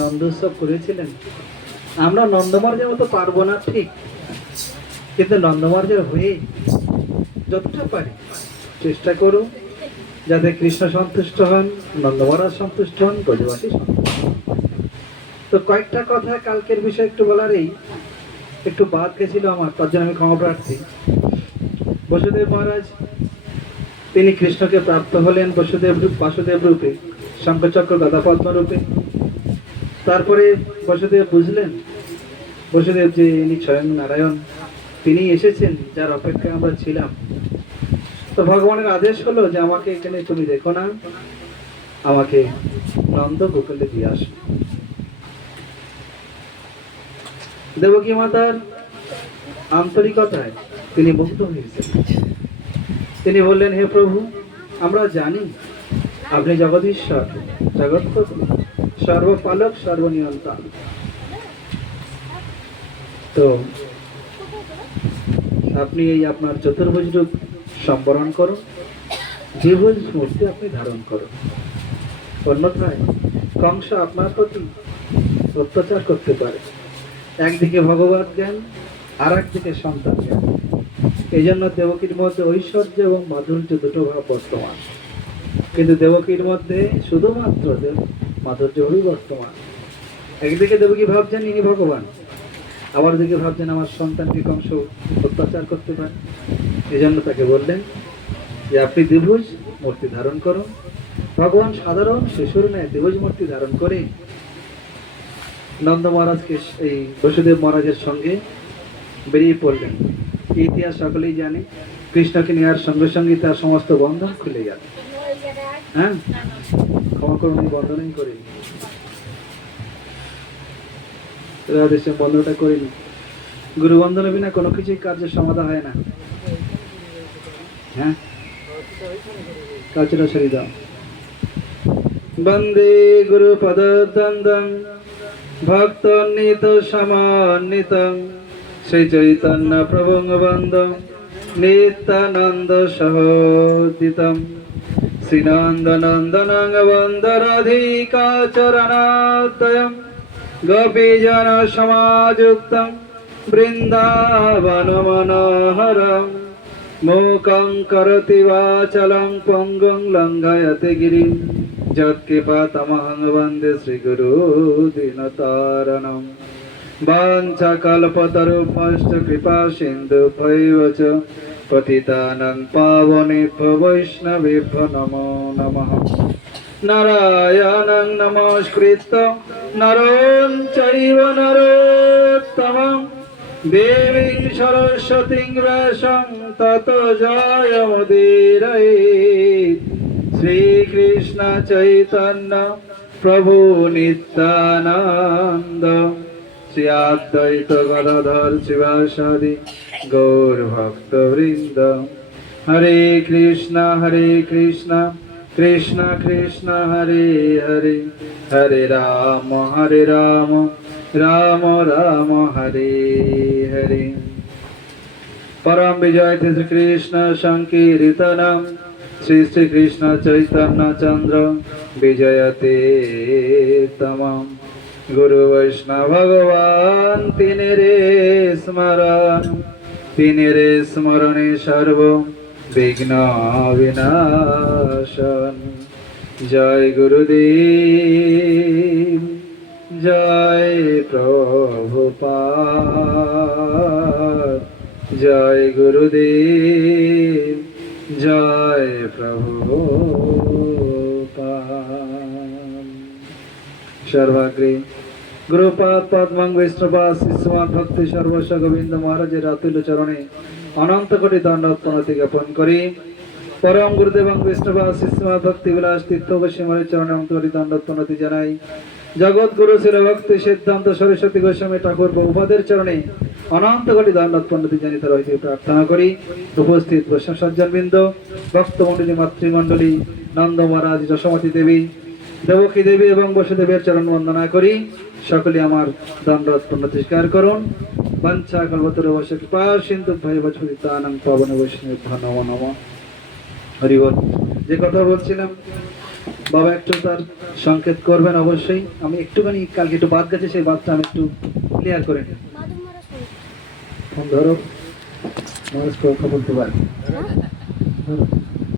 নন্দোৎসব করেছিলেন। আমরা নন্দমর্যার মতো পারবো না ঠিক, কিন্তু নন্দমর্যার হয়ে যতটা পারি চেষ্টা করুন যাতে কৃষ্ণ সন্তুষ্ট হন, নন্দমহারাজ সন্তুষ্ট হন, ব্রজবাসী সন্তুষ্ট হন। তো কয়েকটা কথা কালকের বিষয় একটু বলারই একটু বাদ গেছিল আমার, তার জন্য আমি ক্ষমা প্রার্থী। বসুদেব মহারাজ তিনি কৃষ্ণকে প্রাপ্ত হলেন বাসুদেব রূপে, শঙ্খচক্র গদাপদ্ম রূপে। তারপরে বসুদেব বুঝলেন বসুদেব যে ইনি স্বয়ং নারায়ণ, তিনি এসেছেন যার অপেক্ষায় আমরা ছিলাম। তো ভগবানের আদেশ হলো যে আমাকে এখানে তুমি দেখো না, আমাকে নন্দ গোকুলে দিয়ে আসো। দেবকী মাতার আন্তরিকতায় তিনি মুগ্ধ হয়েছেন। তিনি বললেন, হে প্রভু, আমরা জানি আপনি জগদীশ্বর, জগৎপতি, সর্বপালক, সর্বনিয়ন্তা। তো আপনি এই আপনার চতুর্ভুজ রূপ সম্বরণ করুন, দ্বিভুজ মূর্তি আপনি ধারণ করুন। অন্যথায় কংস আপনার প্রতি অত্যাচার করতে পারে। একদিকে ভগবত জ্ঞান, আর একদিকে সন্তান জ্ঞান। এই জন্য দেবকীর মধ্যে ঐশ্বর্য এবং মাধুর্য দুটো ভাব বর্তমান, কিন্তু দেবকীর মধ্যে শুধুমাত্র মাধুর্যই বর্তমান। একদিকে দেবকী ভাবছেন ইনি ভগবান, আবার দিকে ভাবছেন আমার সন্তানকে কংস অত্যাচার করতে পারে। এই জন্য তাকে বললেন যে আপনি দ্বিভুজ মূর্তি ধারণ করুন। ভগবান সাধারণ শিশুর ন্যায় দ্বিভুজ মূর্তি ধারণ করে নন্দ মহারাজকে এই বসুদেব মহারাজের সঙ্গে বেরিয়ে পড়লেন। ইতিহাস সকলেই জানে, কৃষ্ণকে নেওয়ার সঙ্গে সঙ্গে তার সমস্ত বন্ধন খুলে গেল। হ্যাঁ, ক্ষমা করুন, বন্ধনই করিনি, বন্ধনটা করিনি। গুরু বন্ধনের বিনা কোনো কিছুই কার্যের সমাধা হয় না। হ্যাঁ, কালচরা সরি দাও। বন্দে গুরু পদদ্বন্দ্বং ভক্তনিত সমান্বিতং শ্রী চৈতন্য প্রভুং বন্দং নিত্যানন্দ সহোদিতম শ্রীনন্দনন্দনং বন্দরাধিকা চরণাদ্বয়ং গোপীজন সমাযুক্তং বৃন্দাবন মনোহরং মূকং করোতি বাচালং পঙ্গুং লঙ্ঘয়তে গিরিং যৎকৃপাতমহং বন্দে শ্রীগুরু দীনতারণং বাঞ্ছাকল্পতরুভ্যশ্চ কৃপা সিন্ধুভ্যৈব চ পতিতানাং পাবনেভ্যো বৈষ্ণবেভ্যো নমো নমঃ। নারায়ণং নমস্কৃত্য নরং চৈব নরোত্তমং দেবীং সরস্বতীং ব্যাসং ততো জয়মুদীরয়েৎ। শ্রীকৃষ্ণ চৈতন্য প্রভু নিত্যানন্দ শ্রী অদ্বৈত গদাধর শিবাসাদি গৌর ভক্তবৃন্দ। হরে কৃষ্ণ কৃষ্ণ কৃষ্ণ হরে হরে, হরে রাম রাম রাম হরে হরে। পরম বিজয় শ্রীকৃষ্ণ সংকীর্তনম শ্রী শ্রীকৃষ্ণ চৈতন্য চন্দ্র বিজয়তে তমম। গুরু বৈষ্ণব ভগবান তিনেরে স্মরণে সর্ব বিঘ্ন বিনাশন। জয় গুরুদেব, জয় প্রভুপাদ, জয় গুরুদেব, জয় প্রভুপাদ। সর্বাগ্রে গুরুপাদ পদ্মং বৈষ্ণবাদ শিষ্যমান ভক্তি সর্বস্ব গোবিন্দ মহারাজের রাতুল চরণে অনন্ত কোটি দণ্ডবত প্রণতি জ্ঞাপন করি। পরম গুরুদেবং বৈষ্ণবাদ শিষ্যমান ভক্তি বিলাস তীর্থ গোস্বামীর চরণে অনন্ত কোটি দণ্ডবত প্রণতি জানাই। জগৎ গুরু শিল ভক্তি সিদ্ধান্ত সরস্বতী গোস্বামী ঠাকুর বহুপাদের চরণে অনন্ত কোটি দণ্ডবত প্রণতি জানিতে রহিতে প্রার্থনা করি। উপস্থিত বৈষ্ণব সজ্জনবৃন্দ, ভক্তমণ্ডলী, মাতৃমণ্ডলী, নন্দ মহারাজ, যশোমতী দেবী, দেবকী দেবী এবং বসুদেবের চরণ বন্দনা করি। সকলে আমার দণ্ডবত প্রণতি স্বীকার করুন। বাঞ্ছা কল্পতরুভ্যশ্চ কৃপা সিন্ধুভ্যৈব চ পতিতানাং পাবনেভ্যো বৈষ্ণবেভ্যো নমো নমঃ। হরি বল। যে কথা বলছিলাম, বাবা একটু তার সংকেত করবেন অবশ্যই। আমি একটুখানি কালকে একটু বাদ গেছে, সেই বাদটা আমি একটু ক্লিয়ার করে নিই। ফোন ধরো, মানুষ কথা বলতে পারে। ধরো।